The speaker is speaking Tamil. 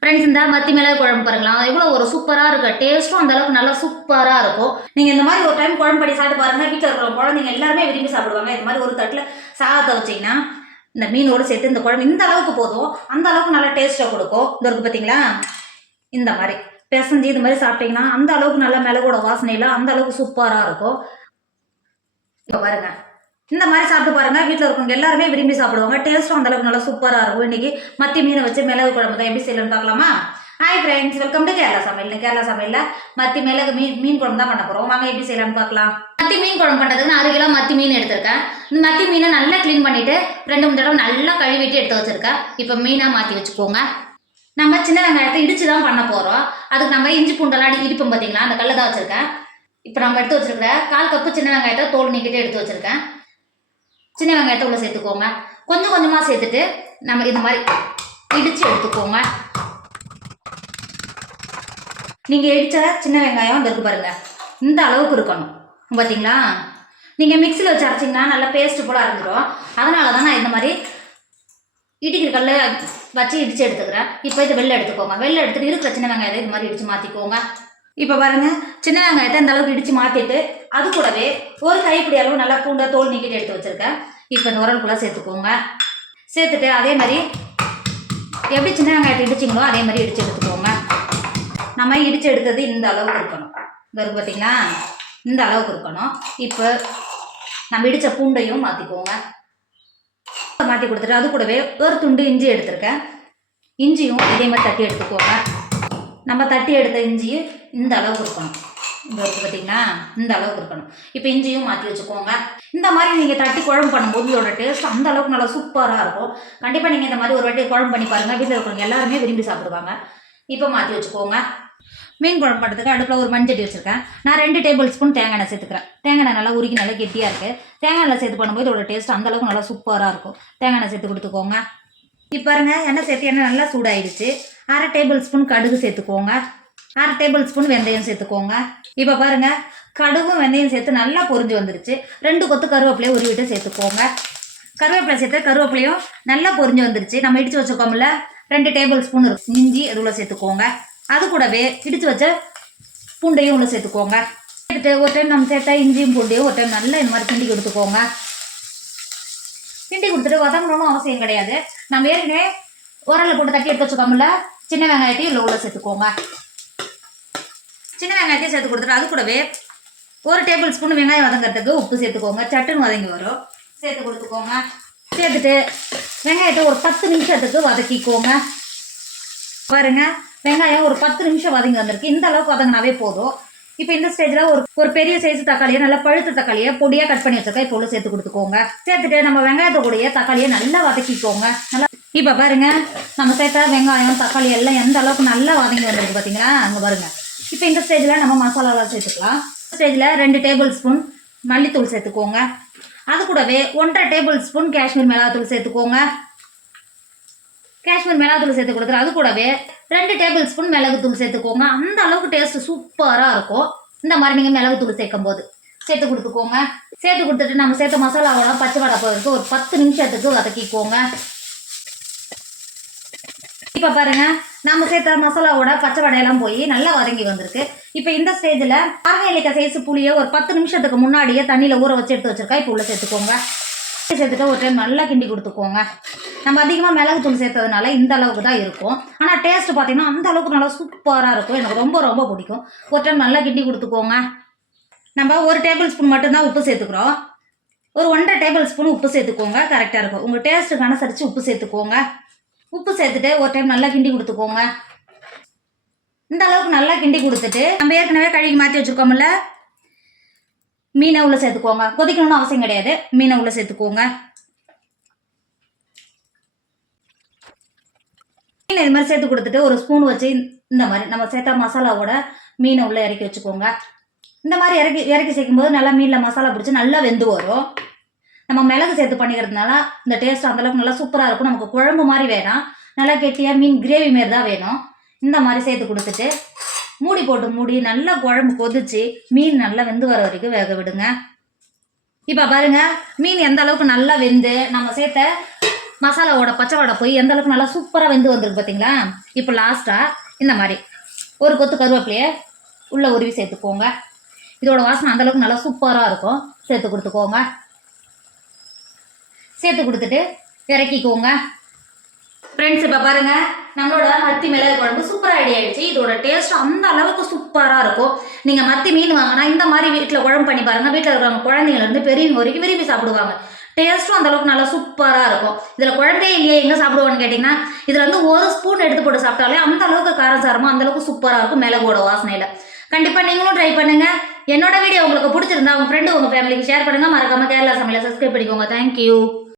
ஃப்ரெண்ட்ஸ் இந்த மத்தி மிளகு குழம்பு பாருங்களா எவ்வளோ ஒரு சூப்பராக இருக்கு. டேஸ்ட்டும் அந்த அளவுக்கு நல்லா சூப்பராக இருக்கும். நீங்கள் இந்த மாதிரி ஒரு டைம் குழம்பு பண்ணி சாப்பிட்டு பாருங்க. வீட்டில் இருக்கிற குழந்தைங்க எல்லாருமே விரும்பி சாப்பிடுவாங்க. இந்த மாதிரி ஒரு தட்டில் சாதத்தை வச்சிங்கன்னா இந்த மீனோடு சேர்த்து இந்த குழம்பு இந்த அளவுக்கு போதும், அந்த அளவுக்கு நல்லா டேஸ்ட்டை கொடுக்கும். இந்த இருக்கு பார்த்தீங்களா, இந்த மாதிரி பிசைஞ்சு இது மாதிரி சாப்பிட்டீங்கன்னா அந்த அளவுக்கு நல்லா மிளகோட வாசனையில் அந்த அளவுக்கு சூப்பராக இருக்கும். இப்போ பாருங்க இந்த மாதிரி சாப்பிட்டு பாருங்க. வீட்டில் இருக்கவங்க எல்லாருமே விரும்பி சாப்பிடுவாங்க. டேஸ்ட்டும் அந்த அளவுக்கு நல்லா சூப்பராக இருக்கும். இன்னைக்கு மத்தி மீனை வச்சு மிளகு குழம்பு தான் எப்படி செய்யலன்னு பார்க்கலாமா? Hi friends, welcome to Kerala சமையல். கேரளா சமையலில் மத்தி மிளகு மீன் குழம்பு தான் பண்ண போகிறோம். வாங்க எப்படி செய்யலாம்னு பார்க்கலாம். மத்தி மீன் குழம்பு பண்ணுறதுக்கு நான் 6 கிலோ மத்தி மீன் எடுத்திருக்கேன். இந்த மத்தி மீனை நல்லா க்ளீன் பண்ணிவிட்டு 2-3 தடவை நல்லா கழுவிட்டு எடுத்து வச்சுருக்கேன். இப்போ மீனாக மாற்றி வச்சுக்கோங்க. நம்ம சின்ன வெங்காயத்தை இடித்து தான் பண்ண போகிறோம். அதுக்கு நம்ம இஞ்சி பூண்டெல்லாம் இடிப்போம் பார்த்தீங்களா, அந்த கல்லை தான் வச்சுருக்கேன். இப்போ நம்ம எடுத்து வச்சுருக்கிற 1/4 கப்பு சின்ன வெங்காயத்தை தோல் நீக்கிட்டு எடுத்து வச்சுருக்கேன். சின்ன வெங்காயத்தை உள்ள சேர்த்துக்கோங்க. கொஞ்சம் கொஞ்சமாக சேர்த்துட்டு நம்ம இது மாதிரி இடித்து எடுத்துக்கோங்க. நீங்கள் இடித்த சின்ன வெங்காயம் இந்த இருக்கு பாருங்க, இந்த அளவுக்கு இருக்கணும். பார்த்தீங்களா, நீங்கள் மிக்சியில் வச்சு அரைச்சிங்கன்னா நல்லா பேஸ்ட்டு போல் அரைஞ்சிடும். அதனால தான் நான் இந்த மாதிரி இடிக்கிற கல்ல வச்சு இடித்து எடுத்துக்கிறேன். இப்போ இது வெளில எடுத்துக்கோங்க. வெளில எடுத்துகிட்டு இருக்கிற சின்ன வெங்காயத்தை இது மாதிரி இடித்து மாற்றிக்கோங்க. இப்போ பாருங்கள், சின்ன வெங்காயத்தை இந்த அளவுக்கு இடித்து மாற்றிட்டு அது கூடவே ஒரு கைப்பிடி அளவு நல்லா பூண்டை தோல் நீக்கிட்டு எடுத்து வச்சுருக்கேன். இப்போ இந்த உரலுக்குள்ளே சேர்த்துக்கோங்க. சேர்த்துட்டு அதே மாதிரி எப்படி சின்ன வெங்காயத்தை இடிச்சிங்களோ அதே மாதிரி இடித்து எடுத்துக்கோங்க. நம்ம இடித்து எடுத்தது இந்த அளவுக்கு இருக்கணும். இந்த இருக்கு பார்த்தீங்களா, இந்த அளவுக்கு இருக்கணும். இப்போ நம்ம இடித்த பூண்டையும் மாற்றிக்கோங்க. மாற்றி கொடுத்துட்டு அது கூடவே ஒரு துண்டு இஞ்சி எடுத்துருக்கேன். இஞ்சியும் இதே மாதிரி தட்டி எடுத்துக்கோங்க. நம்ம தட்டி எடுத்த இஞ்சி இந்த அளவுக்கு இருக்கணும். இந்த இருக்குது பார்த்தீங்களா, இந்த அளவுக்கு இருக்கணும். இப்போ இஞ்சியும் மாற்றி வச்சுக்கோங்க. இந்த மாதிரி நீங்கள் தட்டி குழம்பு பண்ணும்போது இதோட டேஸ்ட் அந்த அளவுக்கு நல்லா சூப்பராக இருக்கும். கண்டிப்பாக நீங்கள் இந்த மாதிரி ஒரு வாட்டி குழம்பு பண்ணி பாருங்கள். வீட்டில் இருக்கிறவங்க எல்லாருமே விரும்பி சாப்பிடுவாங்க. இப்போ மாற்றி வச்சுக்கோங்க. மீன் குழம்பு பண்ணுறதுக்கு அடுப்பில் ஒரு மண்சட்டி வச்சுருக்கேன். நான் 2 டேபிள் ஸ்பூன் தேங்காய் எண்ணெய் சேர்த்துக்கிறேன். தேங்காய் எண்ணெய் நல்லா உருக்கி நல்லா கெட்டியாக இருக்குது. தேங்காய் எண்ணெய் சேர்த்து பண்ணும்போது இதோட டேஸ்ட் அந்தளவுக்கு நல்லா சூப்பராக இருக்கும். தேங்காய் எண்ணெய் சேர்த்து கொடுத்துக்கோங்க. இப்போ பாருங்க, எண்ணெய் சேர்த்து எண்ணெய் நல்லா சூடாயிடுச்சு. 1/2 டேபிள் ஸ்பூன் கடுகு சேர்த்துக்கோங்க. 1/2 டேபிள் ஸ்பூன் வெந்தயம் சேர்த்துக்கோங்க. இப்போ பாருங்கள், கடுகும் வெந்தயம் சேர்த்து நல்லா பொரிஞ்சு வந்துருச்சு. 2 கொத்து கருவேப்பிலையை உருவிட்டு சேர்த்துக்கோங்க. கருவேப்பிலை சேர்த்து கருவேப்பிலையும் நல்லா பொரிஞ்சு வந்துருச்சு. நம்ம இடித்து வச்சுக்கோம்ல 2 டேபிள் ஸ்பூன் இஞ்சி அது உள்ள சேர்த்துக்கோங்க. அது கூடவே இடித்து வச்ச பூண்டையும் உள்ள சேர்த்துக்கோங்க. சேர்த்துட்டு ஒரு டைம் நம்ம சேர்த்தா இஞ்சியும் பூண்டையும் ஒரு டைம் நல்லா இந்த மாதிரி கிண்டி கொடுத்துக்கோங்க. கிண்டி கொடுத்துட்டு வதங்கணும்னு அவசியம் கிடையாது. நம்ம ஏற்கனவே உரலில் போட்டு தட்டி எடுத்து வச்சுக்கோம்ல, சின்ன வெங்காயத்தையும் இல்லை உள்ள சேர்த்துக்கோங்க. சின்ன வெங்காயத்தையும் சேர்த்து கொடுத்துட்டு அது கூடவே 1 டேபிள் ஸ்பூன் வெங்காயம் வதங்கிறதுக்கு உப்பு சேர்த்துக்கோங்க. சட்டுன்னு வதங்கி வரும். சேர்த்து கொடுத்துக்கோங்க. சேர்த்துட்டு வெங்காயத்தை ஒரு 10 நிமிஷத்துக்கு வதக்கிக்கோங்க. பாருங்க, வெங்காயம் ஒரு 10 நிமிஷம் வதங்கி வந்திருக்கு. இந்த அளவுக்கு வதங்கினாவே போதும். இப்போ இந்த ஸ்டேஜில் ஒரு பெரிய சைஸ் தக்காளியை நல்லா பழுத்த தக்காளியை பொடியாக கட் பண்ணி வச்சிருக்கேன். இப்போ உள்ள சேர்த்து கொடுத்துக்கோங்க. சேர்த்துட்டு நம்ம வெங்காயத்தை கூடயே தக்காளியை நல்லா வதக்கிக்கோங்க. நல்லா இப்போ பாருங்க, நம்ம சேர்த்த வெங்காயம் தக்காளி எல்லாம் எந்த அளவுக்கு நல்லா வதங்கி வந்திருக்கு பார்த்தீங்களா, அங்கே பாருங்க. இப்போ இந்த ஸ்டேஜில் நம்ம மசாலாலாம் சேர்த்துக்கலாம். ஸ்டேஜில் 2 டேபிள் ஸ்பூன் மல்லித்தூள் சேர்த்துக்கோங்க. அது கூடவே 1/2 டேபிள் ஸ்பூன் காஷ்மீர் மிளகாத்தூள் சேர்த்துக்கோங்க. காஷ்மீர் மிளகாத்தூள் சேர்த்து கொடுத்துரு. அது கூடவே 2 டேபிள் ஸ்பூன் மிளகுத்தூள் சேர்த்துக்கோங்க. அந்த அளவுக்கு டேஸ்ட் சூப்பராக இருக்கும். இந்த மாதிரி நீங்கள் மிளகுத்தூள் சேர்க்கும் போது சேர்த்து கொடுத்துக்கோங்க. சேர்த்து கொடுத்துட்டு நம்ம சேர்த்த மசாலாவோட பச்சை வாடை போகிறதுக்கு ஒரு 10 நிமிஷத்துக்கு வதக்கிக்கோங்க. இப்போ பாருங்க, நம்ம சேர்த்த மசாலாவோட பச்சை வடையெல்லாம் போய் நல்லா வதங்கி வந்திருக்கு. இப்போ இந்த ஸ்டேஜில் அரநெல்லிக்காய் சைஸ் புளியை ஒரு 10 நிமிஷத்துக்கு முன்னாடியே தண்ணியில் ஊற வச்சு எடுத்து வச்சிருக்கா. இப்போ உள்ள சேர்த்துக்கோங்க. சேர்த்துட்டு ஒரு டைம் நல்லா கிண்டி கொடுத்துக்கோங்க. நம்ம அதிகமாக மிளகுத்தூள் சேர்த்ததுனால இந்த அளவுக்கு தான் இருக்கும். ஆனால் டேஸ்ட் பார்த்தீங்கன்னா அந்த அளவுக்கு நல்லா சூப்பராக இருக்கும். எனக்கு ரொம்ப ரொம்ப பிடிக்கும். ஒரு டைம் நல்லா கிண்டி கொடுத்துக்கோங்க. நம்ம 1 டேபிள் ஸ்பூன் மட்டும்தான் உப்பு சேர்த்துக்கிறோம். ஒரு 1/2 டேபிள் ஸ்பூன் உப்பு சேர்த்துக்கோங்க. கரெக்டாக இருக்கும். உங்கள் டேஸ்ட்டுக்கு அனுசரித்து உப்பு சேர்த்துக்கோங்க. உப்பு சேர்த்துட்டு ஒரு டைம் நல்லா கிண்டி கொடுத்துக்கோங்க. இந்த அளவுக்கு நல்லா கிண்டி கொடுத்துட்டு நம்ம ஏற்கனவே கழுவி மாற்றி வச்சுருக்கோம்ல, மீனை உள்ள சேர்த்துக்கோங்க. கொதிக்கணும்னு அவசியம் கிடையாது. மீனை உள்ள சேர்த்துக்கோங்க. மீனை இது மாதிரி சேர்த்து கொடுத்துட்டு ஒரு ஸ்பூன் வச்சு இந்த மாதிரி நம்ம சேர்த்த மசாலாவோட மீனை உள்ள இறக்கி வச்சுக்கோங்க. இந்த மாதிரி இறக்கி சேர்க்கும்போது நல்லா மீனில் மசாலா பிடிச்சி நல்லா வெந்து வரும். நம்ம மிளகு சேர்த்து பண்ணிக்கிறதுனால இந்த டேஸ்ட் அந்தளவுக்கு நல்லா சூப்பராக இருக்கும். நமக்கு குழம்பு மாதிரி வேணாம், நல்லா கெட்டியாக மீன் கிரேவி மாரி தான் வேணும். இந்த மாதிரி சேர்த்து கொடுத்துட்டு மூடி போட்டு மூடி நல்லா குழம்பு கொதிச்சு மீன் நல்லா வெந்து வர வரைக்கும் வேக விடுங்க. இப்போ பாருங்க, மீன் எந்த அளவுக்கு நல்லா வெந்து நம்ம சேர்த்த மசாலாவோட பச்சை வடை போய் எந்த அளவுக்கு நல்லா சூப்பராக வெந்து வந்திருக்கு பார்த்தீங்களா. இப்போ லாஸ்ட்டாக இந்த மாதிரி ஒரு கொத்து கருவேப்பிலையை உள்ளே உருவி சேர்த்துக்கோங்க. இதோட வாசனை அந்தளவுக்கு நல்லா சூப்பராக இருக்கும். சேர்த்து கொடுத்துக்கோங்க. சேர்த்து கொடுத்துட்டு இறக்கிக்கோங்க. ஃப்ரெண்ட்ஸ், இப்போ பாருங்கள், நம்மளோட மத்தி மிளகு குழம்பு சூப்பராக ரெடி ஆகிடுச்சு. இதோட டேஸ்ட் அந்த அளவுக்கு சூப்பராக இருக்கும். நீங்கள் மத்தி மீன் வாங்கினா இந்த மாதிரி வீட்டில் குழம்பு பண்ணி பாருங்கள். வீட்டில் இருக்கிறவங்க குழந்தைங்கலேருந்து பெரியவங்க வரைக்கும் விரும்பி சாப்பிடுவாங்க. டேஸ்ட்டும் அந்த அளவுக்கு நல்லா சூப்பராக இருக்கும். இதில் குழம்பே இல்லையே எங்கே சாப்பிடுவோன்னு கேட்டிங்கன்னா, இதில் வந்து ஒரு ஸ்பூன் எடுத்து போட்டு சாப்பிட்டாலே அந்த அளவுக்கு காரசாரமாக அந்த அளவுக்கு சூப்பராக இருக்கும் மிளகோட வாசனையில். கண்டிப்பாக நீங்களும் ட்ரை பண்ணுங்கள். என்னோட வீடியோ உங்களுக்கு பிடிச்சிருந்தா உங்கள் ஃப்ரெண்டு உங்கள் ஃபேமிலிக்கு ஷேர் பண்ணுங்கள். மறக்காமல் கேரளா சமையலை சப்ஸ்கிரைப் பண்ணிக்கோங்க. தேங்க்யூ.